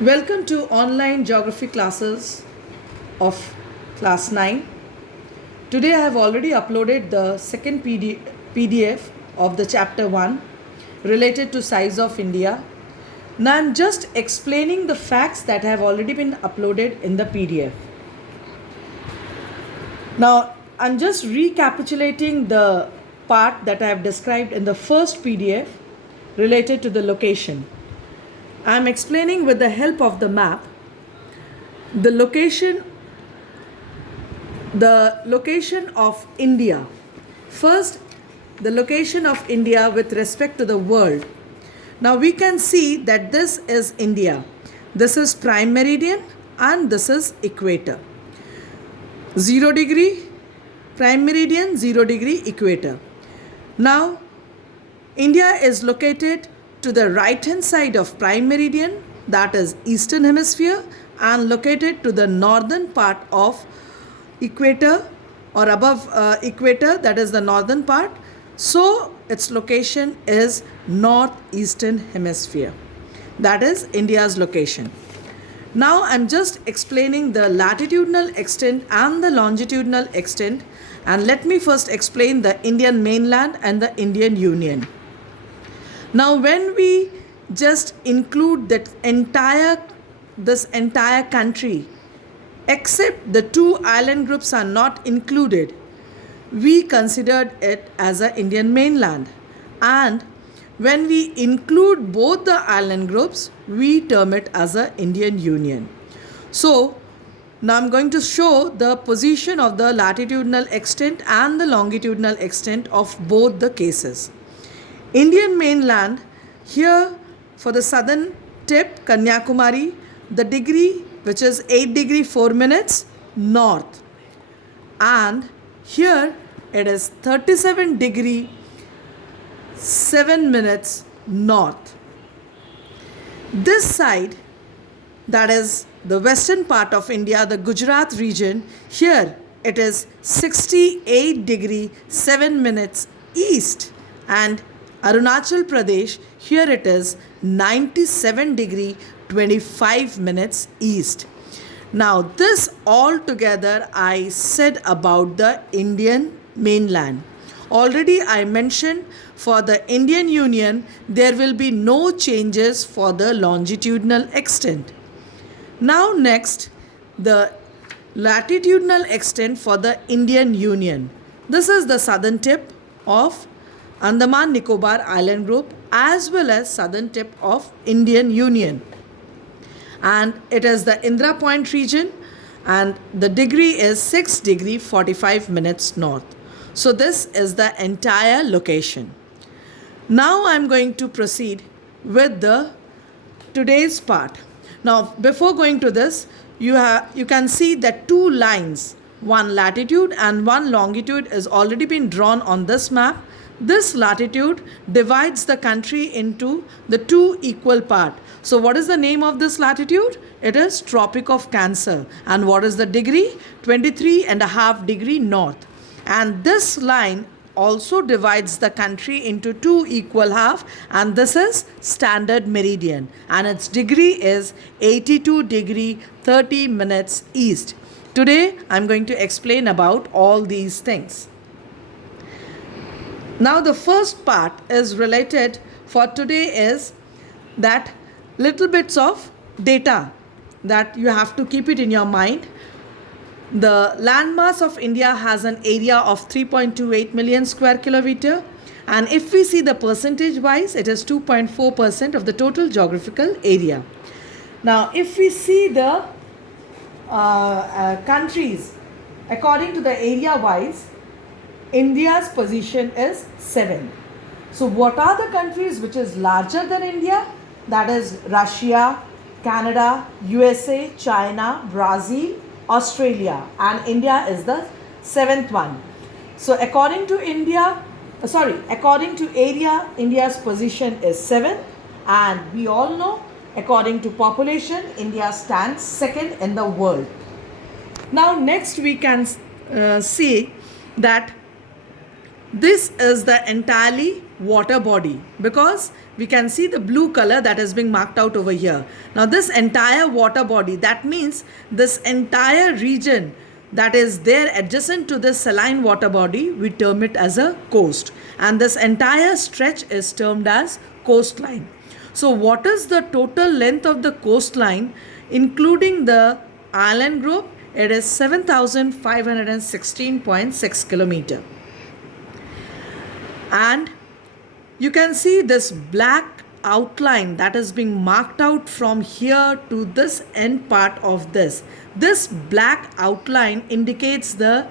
Welcome to online geography classes of class 9. Today I have already uploaded the second PDF of the chapter 1 related to size of India. Now I am just explaining the facts that have already been uploaded in the PDF. Now I am just recapitulating the part that I have described in the first PDF related to the location. I am explaining with the help of the map the location of India. First, the location of India with respect to the world. Now we can see that this is India. This is prime meridian and this is equator. 0 degree prime meridian, 0 degree equator. Now India is located to the right hand side of prime meridian, that is eastern hemisphere, and located to the northern part of equator or above equator, that is the northern part. So its location is northeastern hemisphere. That is India's location. Now I'm just explaining the latitudinal extent and the longitudinal extent, and let me first explain the Indian mainland and the Indian Union. Now when we just include this entire country, except the two island groups are not included, we considered it as an Indian mainland. And when we include both the island groups, we term it as an Indian Union. So now I'm going to show the position of the latitudinal extent and the longitudinal extent of both the cases. Indian mainland, here for the southern tip, Kanyakumari, the degree which is 8 degree 4 minutes north, and here it is 37 degree 7 minutes north. This side, that is the western part of India, the Gujarat region, here it is 68 degree 7 minutes east, and Arunachal Pradesh, here it is 97 degree 25 minutes east. Now this all together I said about the Indian mainland. Already I mentioned for the Indian Union there will be no changes for the longitudinal extent. Now next, the latitudinal extent for the Indian Union. This is the southern tip of Andaman Nicobar Island Group as well as southern tip of Indian Union, and it is the Indra Point region, and the degree is 6 degree 45 minutes north. So this is the entire location. Now I am going to proceed with the today's part. Now before going to this, you can see that two lines, one latitude and one longitude, is already been drawn on this map. This latitude divides the country into the two equal parts. So what is the name of this latitude? It is Tropic of Cancer. And what is the degree? 23.5 degree north. And this line also divides the country into two equal half, and this is standard meridian, and its degree is 82 degree 30 minutes east. Today I am going to explain about all these things. Now the first part is related for today is that little bits of data that you have to keep it in your mind. The landmass of India has an area of 3.28 million square kilometer, and if we see the percentage wise, it is 2.4% of the total geographical area. Now if we see the countries according to the area wise, India's position is 7. So what are the countries which is larger than India? That is Russia, Canada, USA, China, Brazil, Australia, and India is the 7th one. So according to area, India's position is 7, and we all know according to population, India stands second in the world. Now next we can see that This is the entirely water body because we can see the blue color that is being marked out over here. Now this entire water body, that means this entire region that is there adjacent to this saline water body, we term it as a coast, and this entire stretch is termed as coastline. So what is the total length of the coastline including the island group? It is 7,516.6 kilometer. And you can see this black outline that is being marked out from here to this end part of this. This black outline indicates the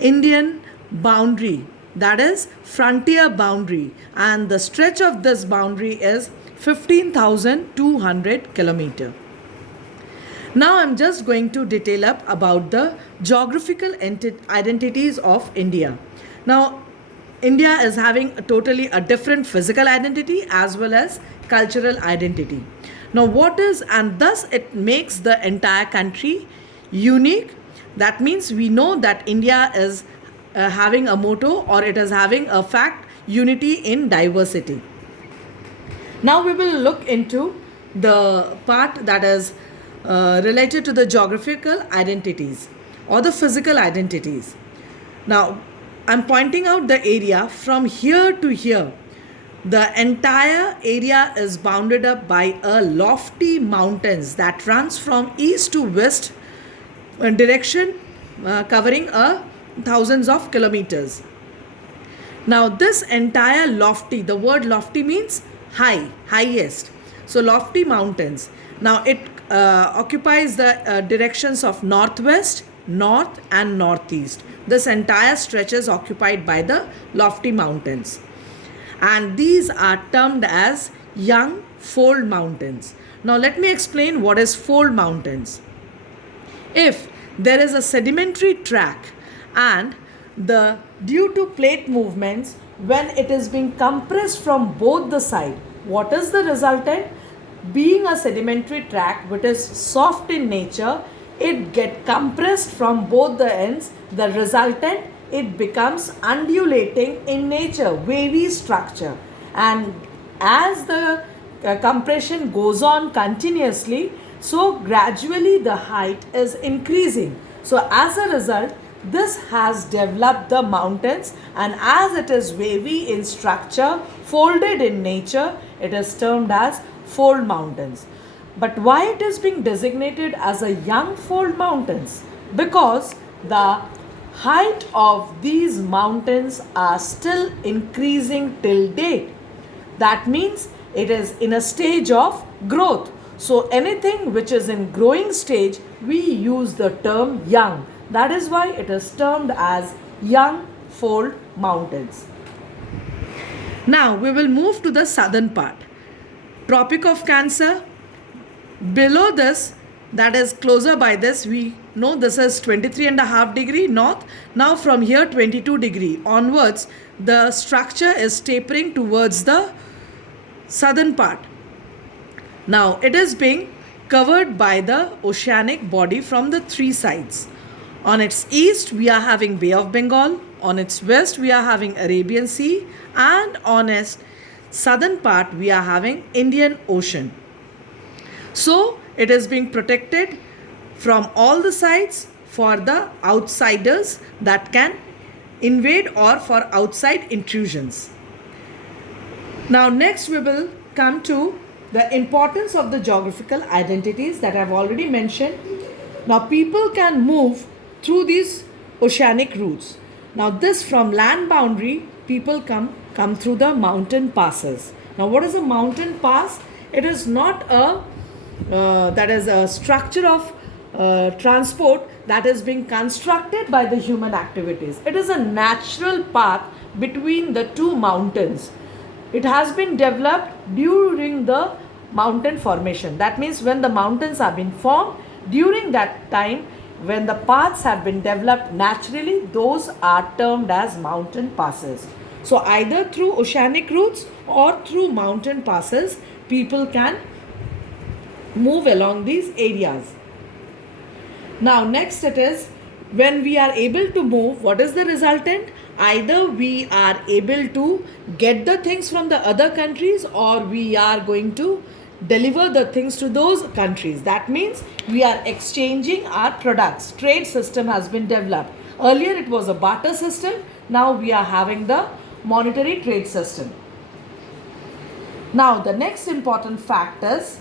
Indian boundary, that is frontier boundary, and the stretch of this boundary is 15,200 kilometer. Now I'm just going to detail up about the geographical identities of India. Now India is having totally a different physical identity as well as cultural identity. Now what is, and thus it makes the entire country unique. That means we know that India is having a motto, or it is having a fact, unity in diversity. Now we will look into the part that is related to the geographical identities or the physical identities. Now I'm pointing out the area from here to here. The entire area is bounded up by a lofty mountains that runs from east to west direction, covering thousands of kilometers. Now this entire lofty, the word lofty means high, highest. So lofty mountains. Now it occupies the directions of northwest, north and northeast. This entire stretch is occupied by the lofty mountains, and these are termed as young fold mountains. Now let me explain what is fold mountains. If there is a sedimentary track and due to plate movements, when it is being compressed from both the side, what is the resultant? Being a sedimentary track which is soft in nature, it get compressed from both the ends. The resultant, it becomes undulating in nature, wavy structure, and as the compression goes on continuously, so gradually the height is increasing. So as a result, this has developed the mountains, and as it is wavy in structure, folded in nature, it is termed as fold mountains. But why it is being designated as a young fold mountains? Because the height of these mountains are still increasing till date. That means it is in a stage of growth. So anything which is in growing stage, we use the term young. That is why it is termed as young fold mountains. Now we will move to the southern part. Tropic of Cancer. Below this, that is closer by this, we know this is 23.5 degree north. Now from here 22 degree onwards, the structure is tapering towards the southern part. Now it is being covered by the oceanic body from the three sides. On its east we are having Bay of Bengal, on its west we are having Arabian Sea, and on its southern part we are having Indian Ocean. So it is being protected from all the sides for the outsiders that can invade or for outside intrusions. Now next we will come to the importance of the geographical identities that I have already mentioned. Now people can move through these oceanic routes. Now this from land boundary, people come through the mountain passes. Now what is a mountain pass? It is not a that is a structure of transport that is being constructed by the human activities. It is a natural path between the two mountains. It has been developed during the mountain formation. That means when the mountains have been formed, during that time when the paths have been developed naturally, those are termed as mountain passes. So either through oceanic routes or through mountain passes, people can move along these areas. Now next it is, when we are able to move, what is the resultant? either we are able to get the things from the other countries or we are going to deliver the things to those countries. That means we are exchanging our products. Trade system has been developed. Earlier it was a barter system. Now we are having the monetary trade system. Now the next important fact is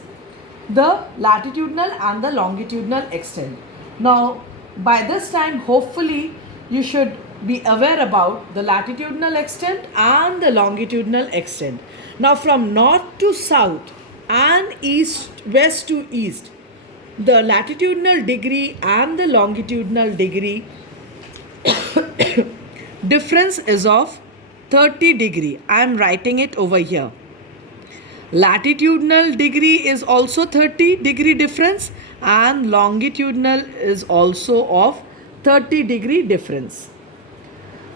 the latitudinal and the longitudinal extent. Now by this time hopefully you should be aware about the latitudinal extent and the longitudinal extent. Now from north to south and west to east, the latitudinal degree and the longitudinal degree difference is of 30 degree. I am writing it over here. Latitudinal degree is also 30 degree difference and longitudinal is also of 30 degree difference.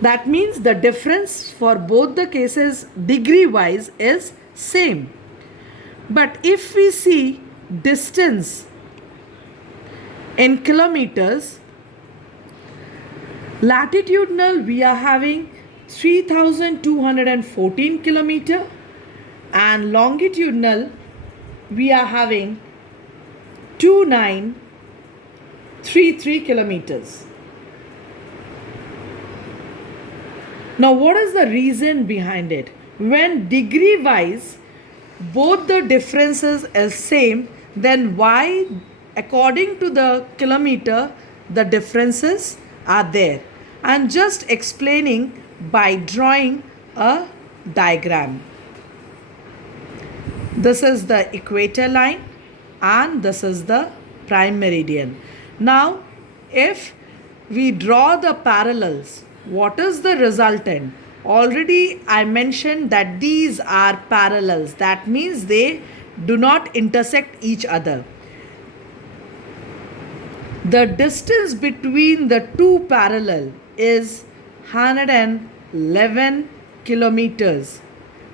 That means the difference for both the cases degree wise is same. But if we see distance in kilometers, latitudinal we are having 3214 kilometer and longitudinal we are having 2933 kilometers. Now what is the reason behind it? When degree wise both the differences is same, then why according to the kilometer the differences are there? I'm just explaining by drawing a diagram. This is the equator line and this is the prime meridian. Now if we draw the parallels, what is the resultant? Already I mentioned that these are parallels. That means they do not intersect each other. The distance between the two parallel is 111 kilometers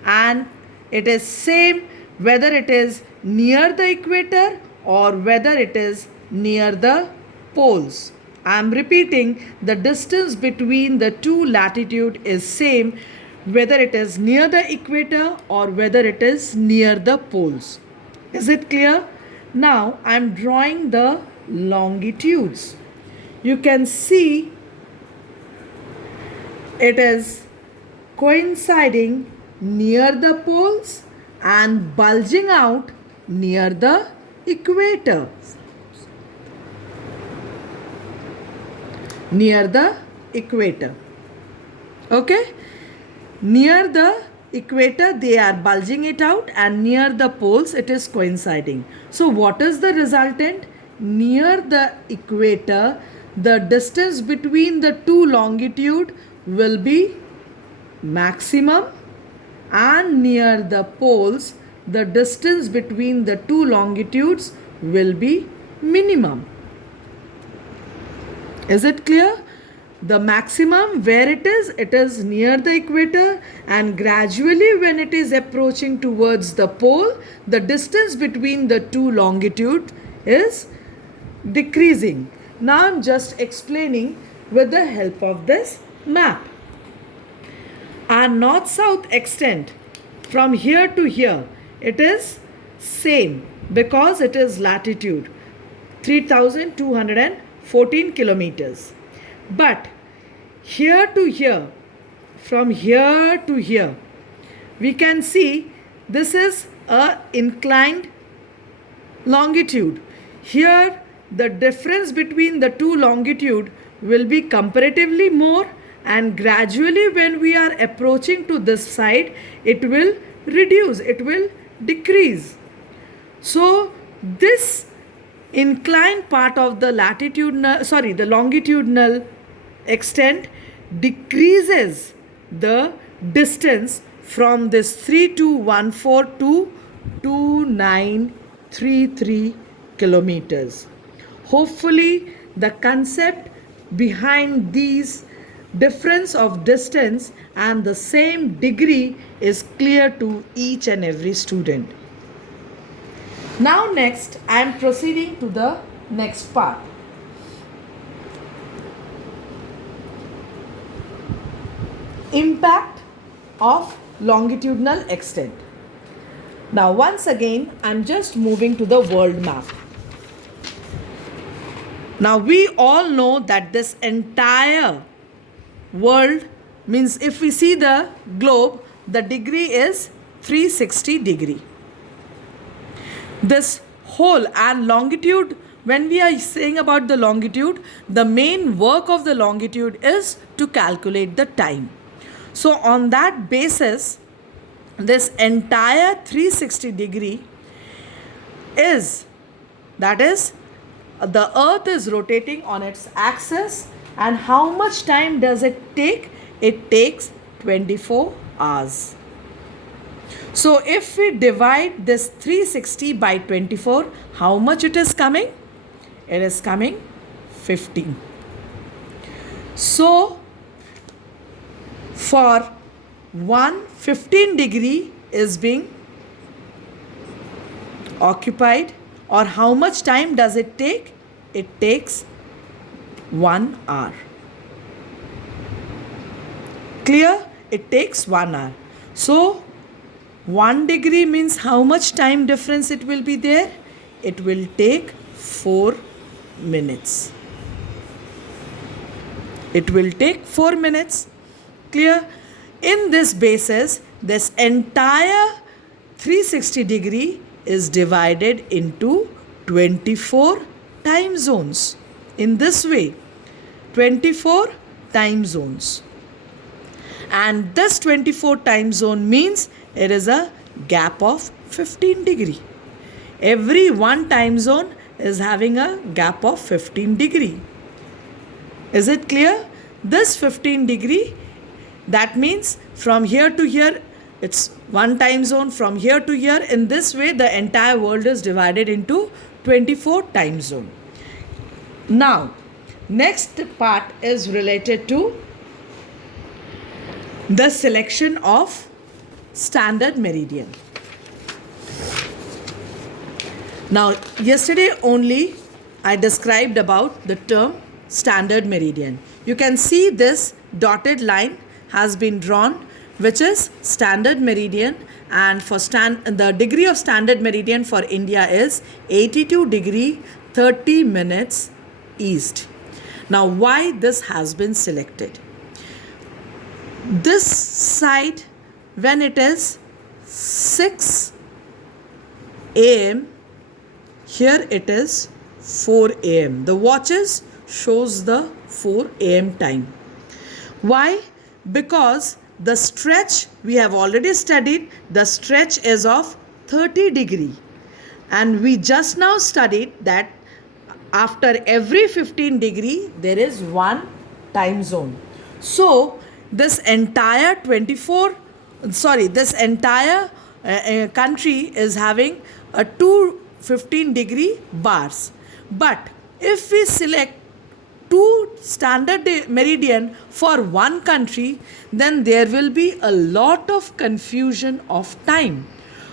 and it is same whether it is near the equator or whether it is near the poles. I am repeating, the distance between the two latitude is same whether it is near the equator or whether it is near the poles. Is it clear? Now I am drawing the longitudes. You can see it is coinciding near the poles and bulging out near the equator. Near the equator. Okay? Near the equator they are bulging it out and near the poles it is coinciding. So what is the resultant? Near the equator the distance between the two longitude will be maximum and near the poles the distance between the two longitudes will be minimum. Is it clear? The maximum where it is near the equator and gradually when it is approaching towards the pole, the distance between the two longitude is decreasing. Now I'm just explaining with the help of this map. Our north-south extent from here to here, it is same because it is latitude 3214 kilometers. But here to here, from here to here, we can see this is a inclined longitude. Here the difference between the two longitude will be comparatively more and gradually when we are approaching to this side, it will reduce, it will decrease. So this inclined part of the the longitudinal extent decreases the distance from this 3214 to 2933 kilometers. Hopefully the concept behind these difference of distance and the same degree is clear to each and every student. Now next I am proceeding to the next part. Impact of longitudinal extent. Now once again I'm just moving to the world map. Now we all know that this entire world means, if we see the globe, the degree is 360 degree. This whole and longitude, when we are saying about the longitude, the main work of the longitude is to calculate the time. So on that basis, this entire 360 degree is, that is, the earth is rotating on its axis, and how much time does it take? It takes 24 hours. So if we divide this 360 by 24, how much it is coming? It is coming 15. So for 15 degree is being occupied, or how much time does it take? It takes 1 hour. Clear? It takes 1 hour. So 1 degree means how much time difference it will be there? It will take 4 minutes. It will take 4 minutes. Clear? In this basis, this entire 360 degree is divided into 24 time zones. In this way, 24 time zones. And this 24 time zone means it is a gap of 15 degree. Every one time zone is having a gap of 15 degree. Is it clear? This 15 degree, that means from here to here, it's one time zone. From here to here, in this way, the entire world is divided into 24 time zone. Now, next part is related to the selection of standard meridian. Now, yesterday only I described about the term standard meridian. You can see this dotted line has been drawn, which is standard meridian, and for the degree of standard meridian for India is 82 degree 30 minutes east. Now, why this has been selected? This side, when it is 6 a.m., here it is 4 a.m. The watches shows the 4 a.m. time. Why? Because the stretch we have already studied, the stretch is of 30 degree, and we just now studied that after every 15 degree there is one time zone. So this entire country is having a 15 degree bars. But if we select 2 standard meridian for one country, then there will be a lot of confusion of time.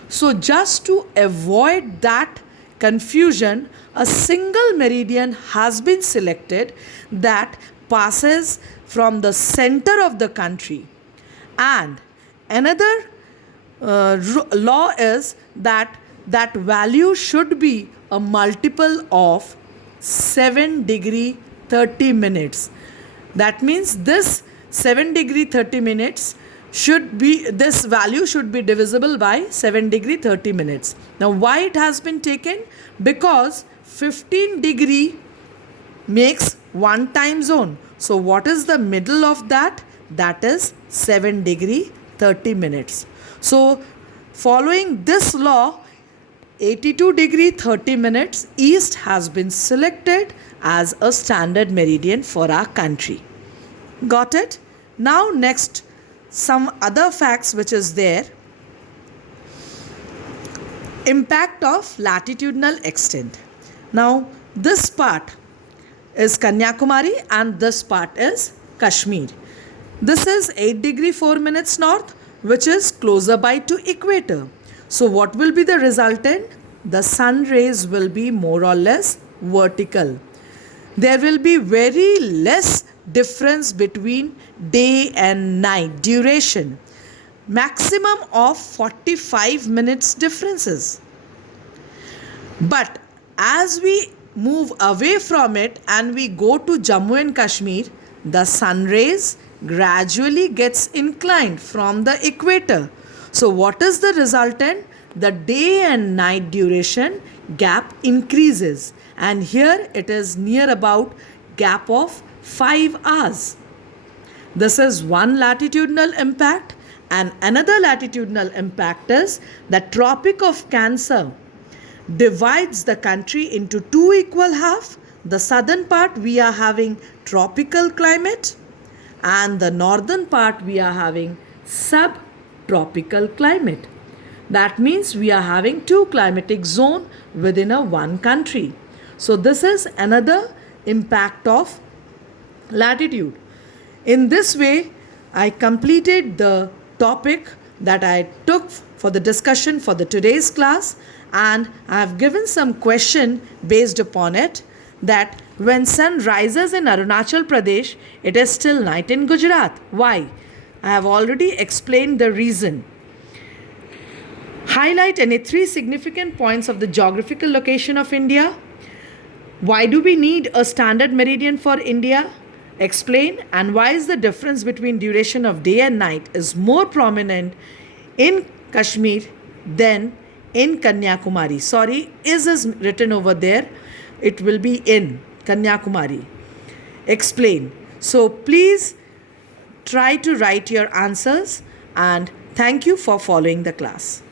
So just to avoid that confusion, a single meridian has been selected that passes from the center of the country. And another law is that value should be a multiple of 7 degree 30 minutes. That means this 7 degree 30 minutes this value should be divisible by 7 degree 30 minutes. Now why it has been taken? Because 15 degree makes one time zone. So what is the middle of that? That is 7 degree 30 minutes. So following this law, 82 degree 30 minutes east has been selected as a standard meridian for our country. Got it? Now next, some other facts which is there. Impact of latitudinal extent. Now this part is Kanyakumari and this part is Kashmir. This is 8 degree 4 minutes north, which is closer by to equator. So what will be the resultant? The sun rays will be more or less vertical. There will be very less difference between day and night duration. Maximum of 45 minutes differences. But as we move away from it and we go to Jammu and Kashmir, the sun rays gradually gets inclined from the equator. So what is the resultant? The day and night duration gap increases, and here it is near about gap of 5 hours. This is one latitudinal impact, and another latitudinal impact is the Tropic of Cancer divides the country into two equal halves. The southern part we are having tropical climate, and the northern part we are having subtropical climate. That means we are having two climatic zone within a one country. So this is another impact of latitude. In this way, I completed the topic that I took for the discussion for the today's class, and I have given some question based upon it, that when sun rises in Arunachal Pradesh, it is still night in Gujarat. Why? I have already explained the reason. Highlight any 3 significant points of the geographical location of India. Why do we need a standard meridian for India? Explain. And why is the difference between duration of day and night is more prominent in Kashmir than in Kanyakumari? Sorry, is written over there. It will be in Kanyakumari. Explain. So please try to write your answers, and thank you for following the class.